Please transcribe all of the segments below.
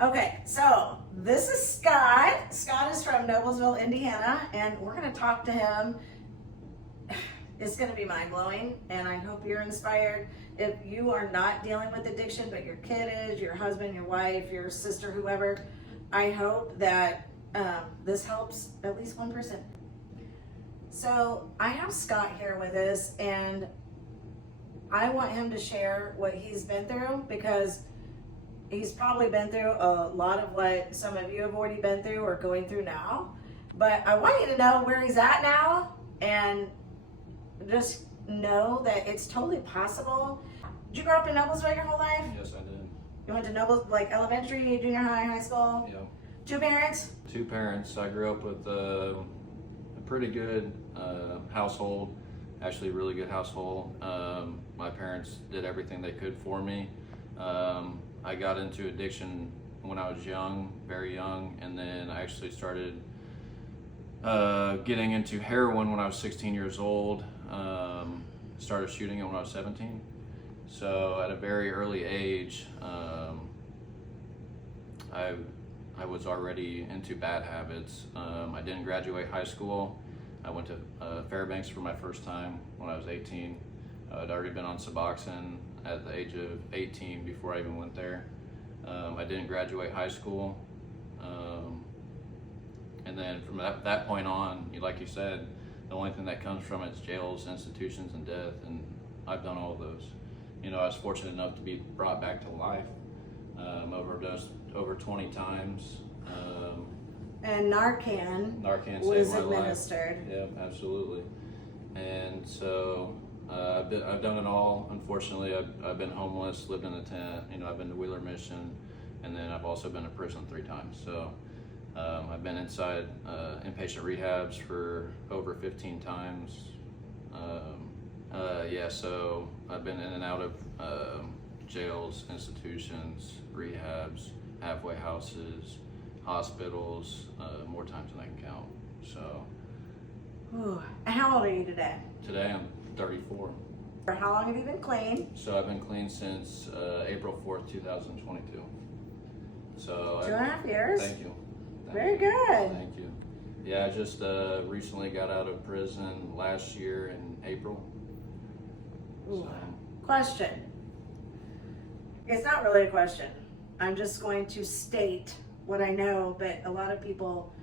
Okay, so this is Scott. Scott is from Noblesville, Indiana, and we're going to talk to him. It's going to be mind-blowing, and I hope you're inspired. If you are not dealing with addiction, but your kid is, your husband, your wife, your sister, whoever, I hope that this helps at least one person. So I have Scott here with us, and I want him to share what he's been through, because he's probably been through a lot of what some of you have already been through or going through now. But I want you to know where he's at now, and just know that it's totally possible. Did you grow up in Noblesville your whole life? Yes, I did. You went to Noblesville, like elementary, junior high, high school? Yeah. Two parents? Two parents. I grew up with a pretty good household, actually a really good household. My parents did everything they could for me. I got into addiction when I was young, very young, and then I actually started getting into heroin when I was 16 years old. Started shooting it when I was 17. So at a very early age, I was already into bad habits. I didn't graduate high school. I went to Fairbanks for my first time when I was 18. I'd already been on Suboxone at the age of 18 before I even went there. I didn't graduate high school. And then from that point on, like you said, the only thing that comes from it is jails, institutions, and death, and I've done all of those. You know, I was fortunate enough to be brought back to life, overdosed over 20 times. And Narcan was saved my administered. Life. Yeah, absolutely. And so I've done it all. Unfortunately, I've been homeless, lived in a tent. You know, I've been to Wheeler Mission, and then I've also been to prison 3 times. So I've been inside inpatient rehabs for over 15 times. So I've been in and out of jails, institutions, rehabs, halfway houses, hospitals, more times than I can count. So. Ooh. How old are you today? Today I'm 34. For how long have you been clean? So I've been clean since April 4th, 2022. So 2.5 years? Thank you. Very good. Thank you. Yeah, I just recently got out of prison last year in April. Ooh. Question. It's not really a question. I'm just going to state what I know, but a lot of people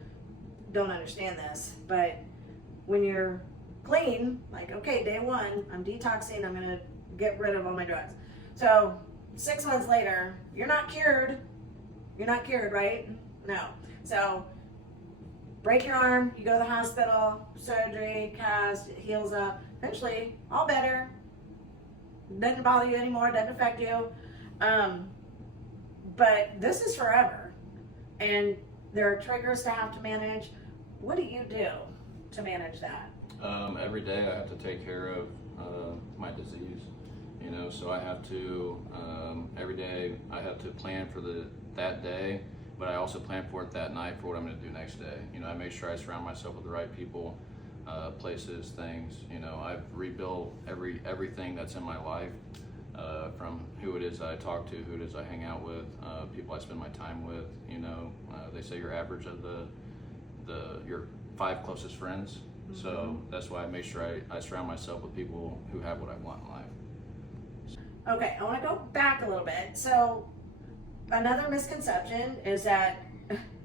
don't understand this. But when you're clean, like, okay, day one, I'm detoxing, I'm gonna get rid of all my drugs. So 6 months later, you're not cured. You're not cured, right? No. So break your arm, you go to the hospital, surgery, cast, it heals up. Eventually, all better. Doesn't bother you anymore, doesn't affect you. But this is forever. And there are triggers to have to manage. What do you do to manage that? Every day I have to take care of my disease, you know, so I have to, every day I have to plan for that day, but I also plan for it that night for what I'm going to do next day. You know, I make sure I surround myself with the right people, places, things. You know, I've rebuilt everything that's in my life, from who it is I talk to, who it is I hang out with, people I spend my time with. You know, they say you're average of your 5 closest friends. Mm-hmm. So that's why I make sure I surround myself with people who have what I want in life. Okay, I want to go back a little bit. So another misconception is that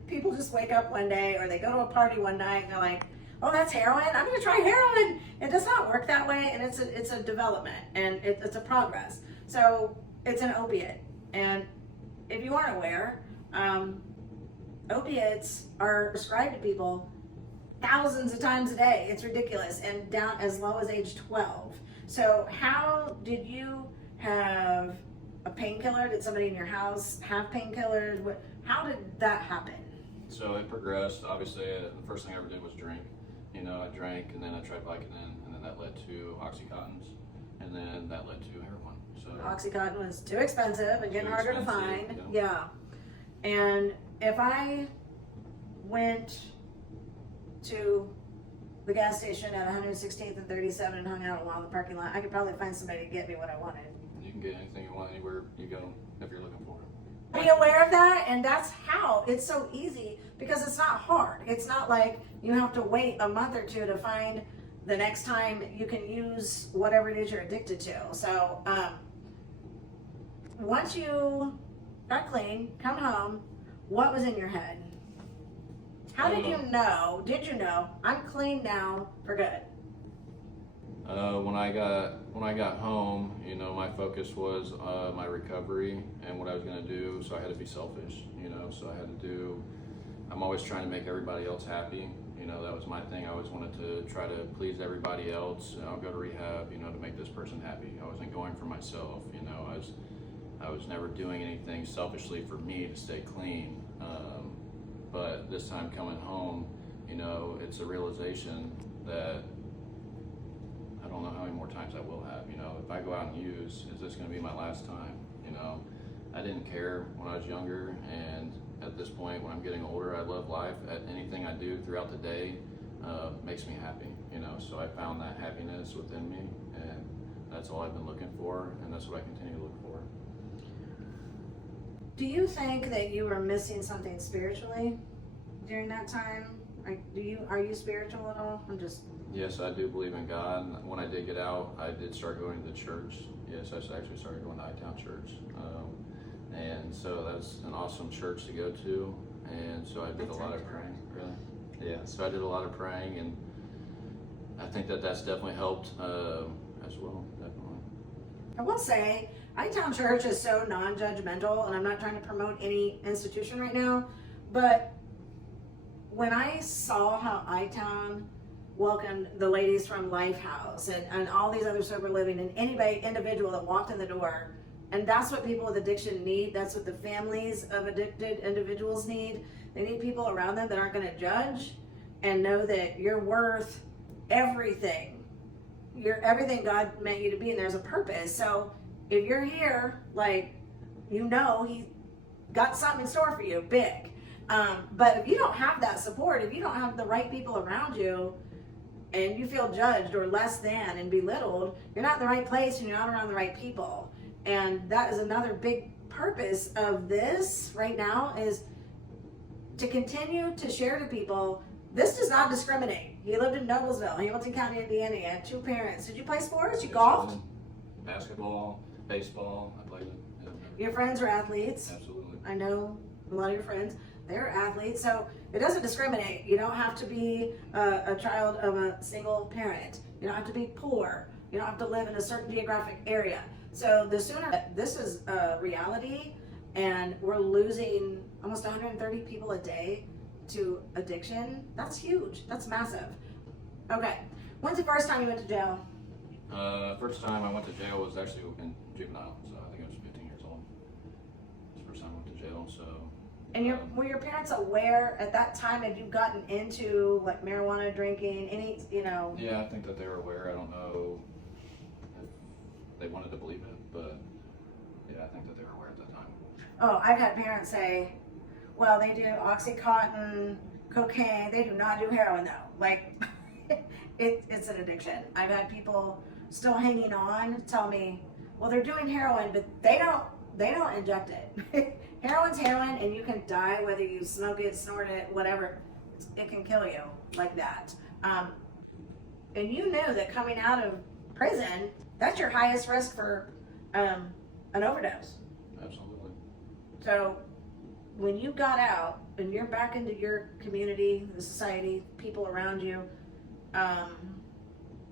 people just wake up one day or they go to a party one night and they're like, oh, that's heroin, I'm going to try heroin. It does not work that way, and it's a development, and it's a progress. So it's an opiate, and if you aren't aware, opiates are prescribed to people thousands of times a day. It's ridiculous, and down as low as age 12. So how did you have a painkiller? Did somebody in your house have painkillers? How did that happen? So it progressed. Obviously, the first thing I ever did was drink. You know, I drank, and then I tried Vicodin, and then that led to Oxycontins, and then that led to heroin. So Oxycontin was too expensive and getting harder to find. Yeah. And if I went to the gas station at 116th and 37 and hung out along the parking lot, I could probably find somebody to get me what I wanted. You can get anything you want anywhere you go if you're looking for it. Be aware of that, and that's how it's so easy because it's not hard. It's not like you have to wait a month or two to find the next time you can use whatever it is you're addicted to. So once you got clean, come home, what was in your head? How did you know? Did you know I'm clean now for good? When I got home, you know, my focus was my recovery and what I was gonna do. So I had to be selfish, you know. So I had to do. I'm always trying to make everybody else happy. You know, that was my thing. I always wanted to try to please everybody else. I'll go to rehab, you know, to make this person happy. I wasn't going for myself. You know, I was never doing anything selfishly for me to stay clean. But this time coming home, you know, it's a realization that I don't know how many more times I will have. You know, if I go out and use, is this going to be my last time? You know, I didn't care when I was younger, and at this point, when I'm getting older, I love life. Anything I do throughout the day makes me happy. You know, so I found that happiness within me, and that's all I've been looking for, and that's what I continue to look for. Do you think that you were missing something spiritually during that time? Are you spiritual at all? Yes, I do believe in God. When I did get out, I did start going to the church. Yes, I actually started going to I-Town Church. And so that's an awesome church to go to. And so I did a lot of praying, really. Yeah, so I did a lot of praying, and I think that that's definitely helped as well, definitely. I will say, I-Town Church is so non-judgmental, and I'm not trying to promote any institution right now, but when I saw how I-Town welcomed the ladies from Lifehouse and all these other sober living and individual that walked in the door, and that's what people with addiction need. That's what the families of addicted individuals need. They need people around them that aren't going to judge and know that you're worth everything. You're everything God meant you to be, and there's a purpose. So if you're here, like, you know, He got something in store for you, big. But if you don't have that support, if you don't have the right people around you, and you feel judged or less than and belittled, you're not in the right place and you're not around the right people. And that is another big purpose of this right now, is to continue to share to people, this does not discriminate. You lived in Noblesville, Hamilton County, Indiana. You had 2 parents. Did you play sports? You golfed? Basketball, baseball, I played it. Yeah. Your friends are athletes. Absolutely. I know a lot of your friends, they're athletes. So it doesn't discriminate. You don't have to be a child of a single parent. You don't have to be poor. You don't have to live in a certain geographic area. So the sooner this is a reality, and we're losing almost 130 people a day to addiction, that's huge. That's massive. Okay. When's the first time you went to jail? First time I went to jail was actually in juvenile, so I think I was 15 years old. It's the first time I went to jail, so. And were your parents aware at that time? Had you gotten into like marijuana drinking, any, you know? Yeah, I think that they were aware. I don't know if they wanted to believe it, but yeah, I think that they were aware at that time. Oh, I've had parents say, well, they do Oxycontin, cocaine, they do not do heroin though. Like, it's an addiction. I've had people still hanging on tell me, well, they're doing heroin, but they don't inject it. Heroin's heroin, and you can die whether you smoke it, snort it, whatever. It can kill you like that. And you knew that coming out of prison, that's your highest risk for an overdose. Absolutely. So when you got out and you're back into your community, the society, people around you,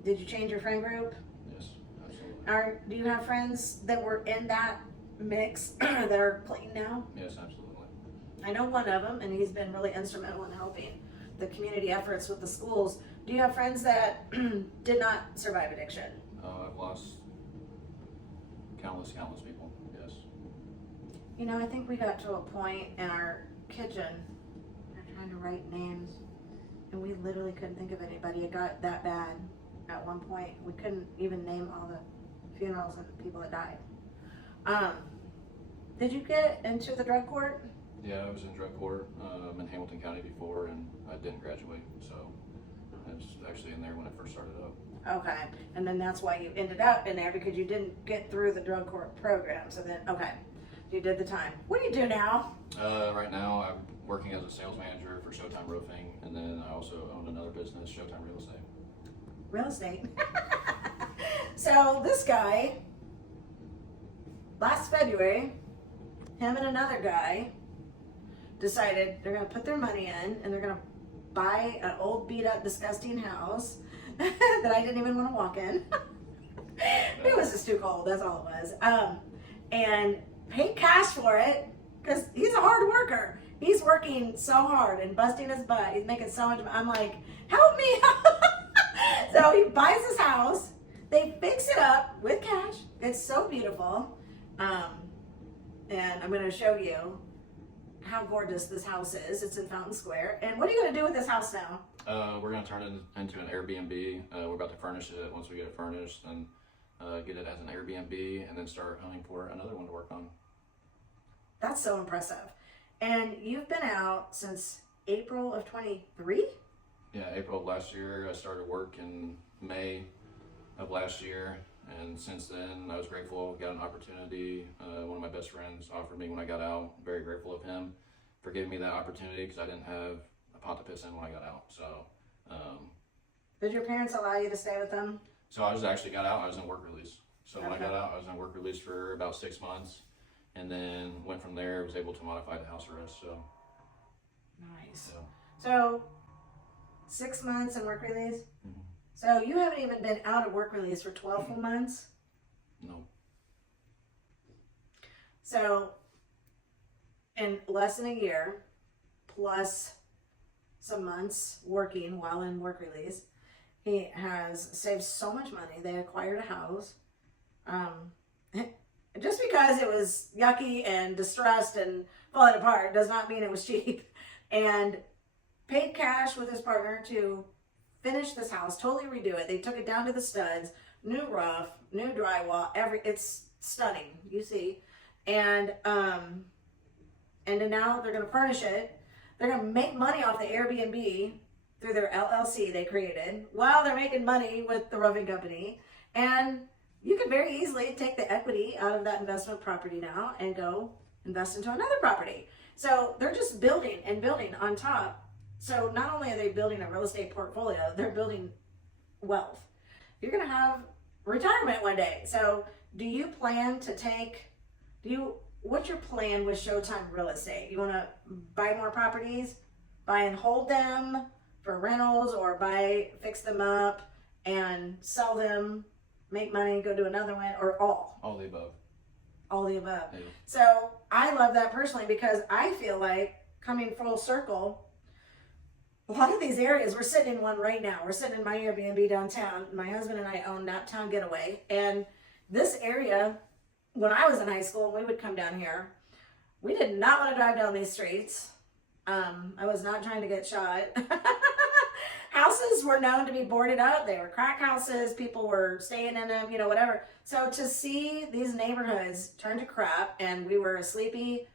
did you change your friend group? Yes, absolutely. Do you have friends that were in that mix that are clean now? Yes, absolutely. I know one of them, and he's been really instrumental in helping the community efforts with the schools. Do you have friends that did not survive addiction? I've lost countless people, yes. You know, I think we got to a point in our kitchen, we're trying to write names, and we literally couldn't think of anybody. It got that bad at one point. We couldn't even name all the funerals and people that died. Did you get into the drug court? Yeah, I was in drug court in Hamilton County before, and I didn't graduate, so I was actually in there when I first started up. Okay, and then that's why you ended up in there, because you didn't get through the drug court program. So then, okay. You did the time. What do you do now? Right now, I'm working as a sales manager for Showtime Roofing, and then I also own another business, Showtime Real Estate. Real estate. So this guy, last February, him and another guy decided they're going to put their money in and they're going to buy an old beat up disgusting house that I didn't even want to walk in. It was just too cold, that's all it was. And paid cash for it because he's a hard worker. He's working so hard and busting his butt. He's making so much money. I'm like, help me. So he buys his house. They fix it up with cash. It's so beautiful. And I'm going to show you how gorgeous this house is. It's in Fountain Square. And what are you going to do with this house now? We're going to turn it into an Airbnb. We're about to furnish it. Once we get it furnished, then get it as an Airbnb, and then start hunting for another one to work on. That's so impressive. And you've been out since April of 23? Yeah, April of last year. I started work in May of last year, and since then I was grateful. Got an opportunity. One of my best friends offered me when I got out. Very grateful of him for giving me that opportunity because I didn't have a pot to piss in when I got out. So, did your parents allow you to stay with them? So I actually got out. I was in work release. So when I Okay. got out, I was in work release for about 6 months, and then went from there. Was able to modify the house arrest. So Nice. so. So 6 months in work release? Mhm. So you haven't even been out of work release for 12 full months? No. So in less than a year, plus some months working while in work release, he has saved so much money. They acquired a house. Just because it was yucky and distressed and falling apart does not mean it was cheap. And paid cash with his partner to finish this house, totally redo it. They took it down to the studs, new roof, new drywall, it's stunning, you see. And then now they're gonna furnish it. They're gonna make money off the Airbnb through their LLC they created while they're making money with the roofing company. And you could very easily take the equity out of that investment property now and go invest into another property. So they're just building and building on top. So not only are they building a real estate portfolio, they're building wealth. You're gonna have retirement one day. So do you plan to what's your plan with Showtime Real Estate? You wanna buy more properties, buy and hold them for rentals, or fix them up and sell them, make money, go do another one, or all? All the above. All the above. Yeah. So I love that personally because I feel like coming full circle, a lot of these areas, we're sitting in one right now. We're sitting in my Airbnb downtown. My husband and I own Downtown Getaway. And this area, when I was in high school, we would come down here. We did not want to drive down these streets. I was not trying to get shot. Houses were known to be boarded up. They were crack houses. People were staying in them, whatever. So to see these neighborhoods turn to crap, and we were a sleepy,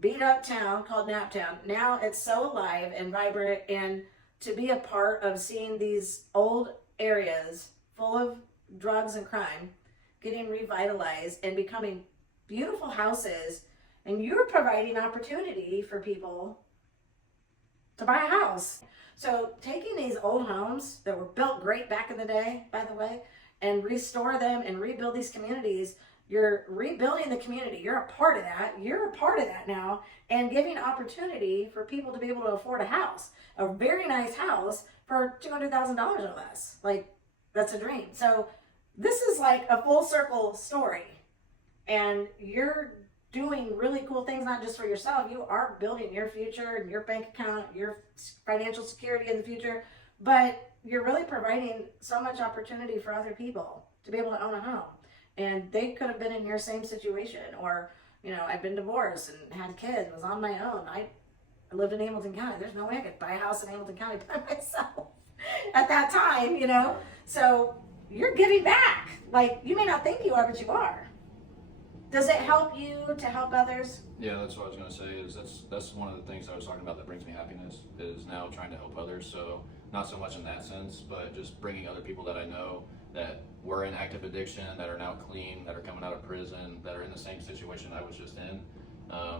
beat up town called Naptown. Now it's so alive and vibrant, and to be a part of seeing these old areas full of drugs and crime getting revitalized and becoming beautiful houses, and you're providing opportunity for people to buy a house. So taking these old homes that were built great back in the day, by the way, and restore them and rebuild these communities, you're rebuilding the community. You're a part of that. You're a part of that now, and giving opportunity for people to be able to afford a house, a very nice house for $200,000 or less. Like, that's a dream. So this is like a full circle story, and you're doing really cool things, not just for yourself. You are building your future and your bank account, your financial security in the future, but you're really providing so much opportunity for other people to be able to own a home. And they could have been in your same situation, or, I've been divorced and had kids, was on my own. I lived in Hamilton County. There's no way I could buy a house in Hamilton County by myself at that time, So you're giving back. Like, you may not think you are, but you are. Does it help you to help others? Yeah, that's what I was going to say. That's one of the things I was talking about that brings me happiness, is now trying to help others. So not so much in that sense, but just bringing other people that I know that were in active addiction, that are now clean, that are coming out of prison, that are in the same situation I was just in,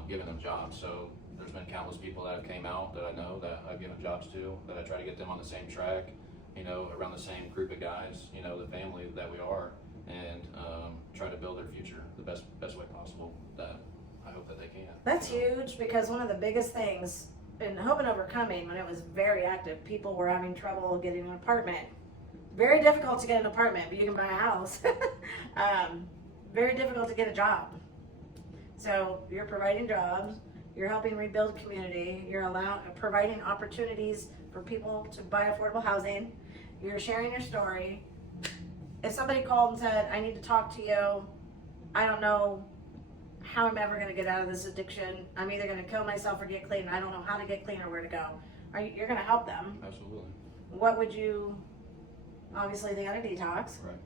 giving them jobs. So there's been countless people that have came out that I know that I've given jobs to, that I try to get them on the same track, you know, around the same group of guys, you know, the family that we are, and try to build their future the best way possible that I hope that they can. That's huge, because one of the biggest things in Hope and Overcoming, when it was very active, people were having trouble getting an apartment. Very difficult to get an apartment, but you can buy a house. Very difficult to get a job. So you're providing jobs, you're helping rebuild community, you're providing opportunities for people to buy affordable housing, you're sharing your story. If somebody called and said, I need to talk to you, I don't know how I'm ever going to get out of this addiction, I'm either going to kill myself or get clean, I don't know how to get clean or where to go, you're going to help them. Absolutely. What would you, obviously they got a detox. Right.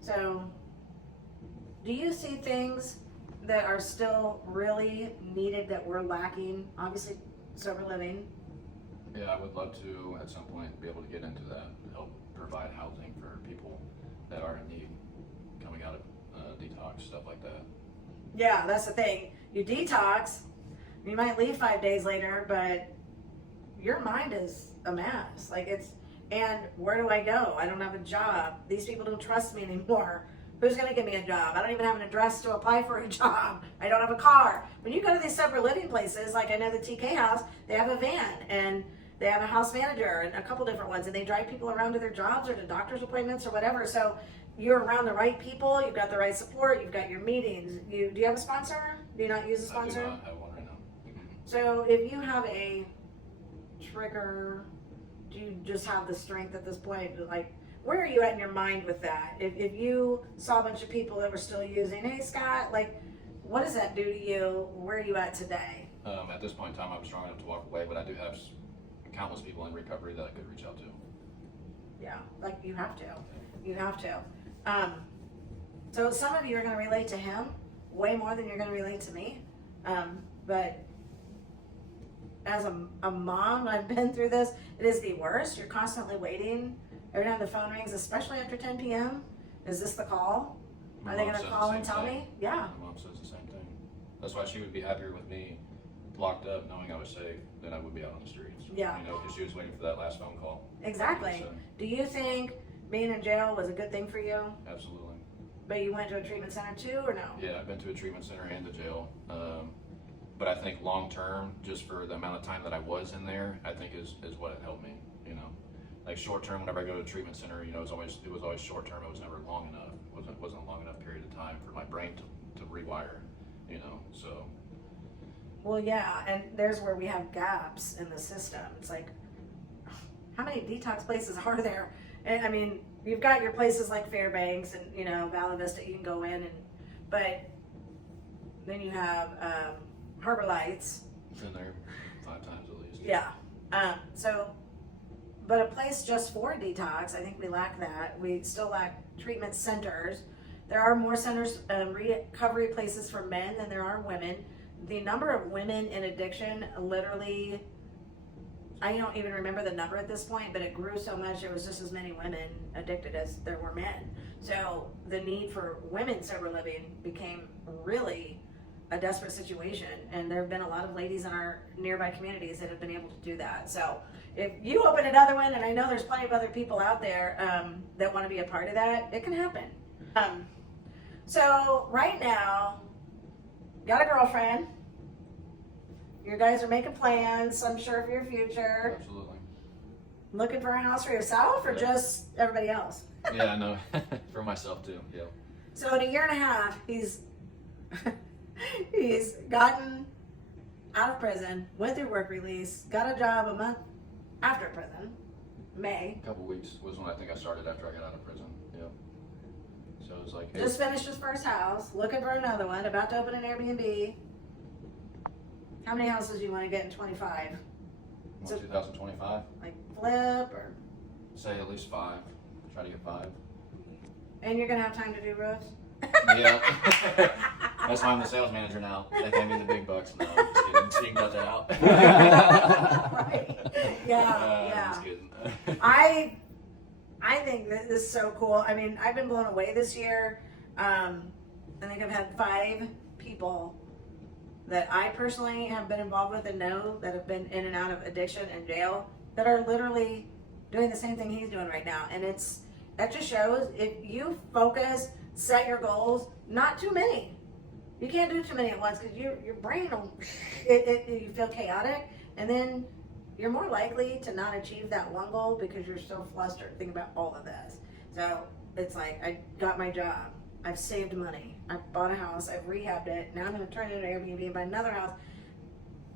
So, do you see things that are still really needed that we're lacking? Obviously, sober living. Yeah, I would love to at some point be able to get into that, help provide housing for people that are in need, coming out of detox, stuff like that. Yeah, that's the thing. You detox, you might leave 5 days later, but your mind is a mess. And where do I go? I don't have a job. These people don't trust me anymore. Who's going to give me a job? I don't even have an address to apply for a job. I don't have a car. When you go to these sober living places, like I know the TK house, they have a van and they have a house manager and a couple different ones, and they drive people around to their jobs or to doctor's appointments or whatever. So you're around the right people, you've got the right support, you've got your meetings. Do you have a sponsor? Do you not use a sponsor? I do not have one right now. So if you have a trigger, do you just have the strength at this point? Like, where are you at in your mind with that? If you saw a bunch of people that were still using, hey Scott, like, what does that do to you? Where are you at today? At this point in time, I'm strong enough to walk away, but I do have countless people in recovery that I could reach out to. Yeah, like you have to. You have to. So some of you are going to relate to him way more than you're going to relate to me. But as a mom, I've been through this. It is the worst. You're constantly waiting. Every time the phone rings, especially after 10 p.m., is this the call? Are they going to call and tell me? Yeah. My mom says the same thing. That's why she would be happier with me locked up, knowing I was safe, than I would be out on the streets. Yeah. You know, because she was waiting for that last phone call. Exactly. So, do you think being in jail was a good thing for you? absolutely. But you went to a treatment center too, or no? Yeah, I've been to a treatment center and to jail. But I think long term, just for the amount of time that I was in there, I think is what it helped me. You know, like short term, whenever I go to a treatment center, you know, it was always short term. It was never long enough. It wasn't a long enough period of time for my brain to rewire. You know, so. Well, yeah, and there's where we have gaps in the system. It's like, how many detox places are there? And I mean, you've got your places like Fairbanks and, you know, Valla Vista, you can go in, but then you have Harbor Lights. Been there 5 times at least. Yeah. But a place just for detox, I think we lack that. We still lack treatment centers. There are more centers, recovery places for men than there are women. The number of women in addiction, literally, I don't even remember the number at this point, but it grew so much, it was just as many women addicted as there were men. So the need for women sober living became really a desperate situation. And there have been a lot of ladies in our nearby communities that have been able to do that. So if you open another one, and I know there's plenty of other people out there that want to be a part of that, it can happen. So right now, got a girlfriend. You guys are making plans, I'm sure, for your future. Absolutely. Looking for a house for yourself or just everybody else? Yeah, I know. For myself too. Yeah. So in a year and a half, he's gotten out of prison, went through work release, got a job a month after prison, May. A couple weeks was when I think I started after I got out of prison. Yeah. So it was like, hey, Just finished his first house, looking for another one, about to open an Airbnb. How many houses do you want to get in 25? what, 2025? Like flip or? Say at least 5. Try to get 5. And you're gonna have time to do roofs? Yeah. That's why I'm the sales manager now. They pay me the big bucks. No, I'm just kidding. So you can cut that out. Right. Yeah, yeah. I'm just kidding. I I think this is so cool. I mean, I've been blown away this year. I think I've had 5 people that I personally have been involved with and know that have been in and out of addiction and jail that are literally doing the same thing he's doing right now. And that just shows if you focus, set your goals, not too many. You can't do too many at once because your brain will, you feel chaotic, and then you're more likely to not achieve that one goal because you're so flustered thinking about all of this. So it's like, I got my job, I've saved money, I bought a house, I've rehabbed it, now I'm going to turn it into Airbnb and buy another house.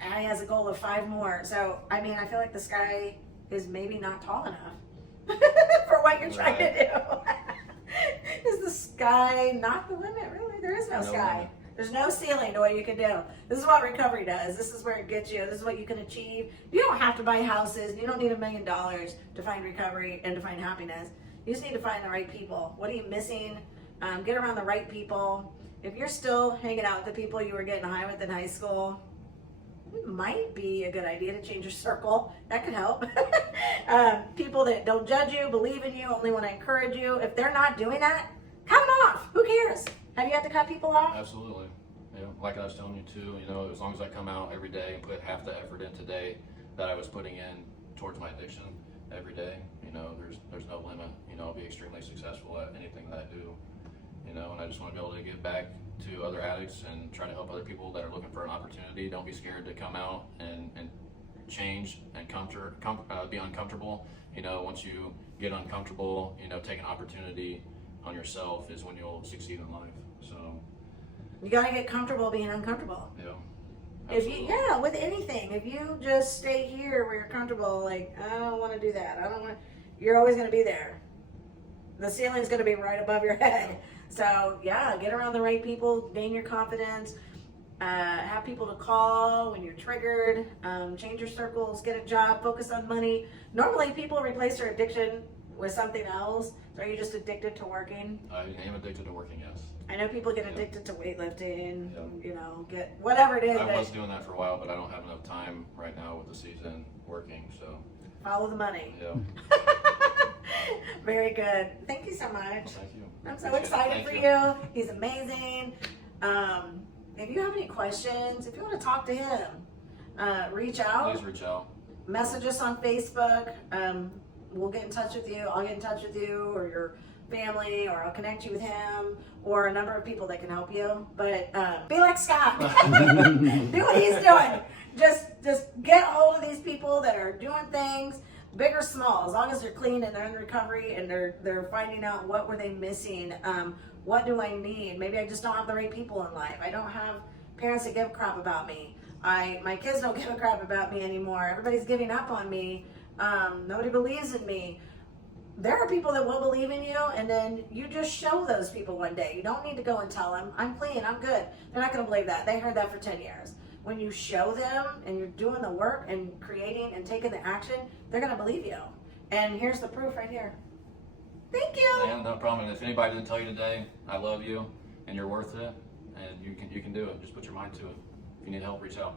And he has a goal of 5 more. So, I mean, I feel like the sky is maybe not tall enough for what you're trying to do. Is the sky not the limit, really? There is no sky. Limit. There's no ceiling to what you can do. This is what recovery does. This is where it gets you. This is what you can achieve. You don't have to buy houses. You don't need $1 million to find recovery and to find happiness. You just need to find the right people. What are you missing? Get around the right people. If you're still hanging out with the people you were getting high with in high school, it might be a good idea to change your circle. That could help. People that don't judge you, believe in you, only want to encourage you. If they're not doing that, cut them off. Who cares? Have you had to cut people off? Absolutely. Yeah, like I was telling you too, as long as I come out every day and put half the effort in today that I was putting in towards my addiction every day, there's no limit. I'll be extremely successful at anything that I do, and I just want to be able to give back to other addicts and try to help other people that are looking for an opportunity. Don't be scared to come out and change and be uncomfortable. Once you get uncomfortable, take an opportunity on yourself is when you'll succeed in life. So You gotta get comfortable being uncomfortable. yeah. Absolutely. With anything, if you just stay here where you're comfortable, like, I don't want to do that. You're always going to be there. The ceiling's going to be right above your head. So yeah, get around the right people, gain your confidence, have people to call when you're triggered, change your circles, get a job, focus on money. Normally people replace their addiction with something else. So are you just addicted to working? I am addicted to working, yes. I know people get addicted to weightlifting, get whatever it is. I was doing that for a while, but I don't have enough time right now with the season working, so. Follow the money. Yeah. Very good. Thank you so much. Well, thank you. I'm so excited for you. He's amazing. If you have any questions, if you want to talk to him, reach out. Please reach out. Message us on Facebook. We'll get in touch with you. I'll get in touch with you or your family, or I'll connect you with him or a number of people that can help you. But be like Scott. Do what he's doing. Just get a hold of these people that are doing things, big or small, as long as they're clean and they're in recovery and they're finding out what were they missing. What do I need? Maybe I just don't have the right people in life. I don't have parents that give a crap about me. My kids don't give a crap about me anymore. Everybody's giving up on me. Nobody believes in me. There are people that will believe in you, and then you just show those people one day. You don't need to go and tell them, I'm clean, I'm good. They're not going to believe that. They heard that for 10 years. When you show them and you're doing the work and creating and taking the action, they're going to believe you. And here's the proof right here. Thank you. Yeah, no problem. And if anybody didn't tell you today, I love you and you're worth it, and you can do it. Just put your mind to it. If you need help, reach out.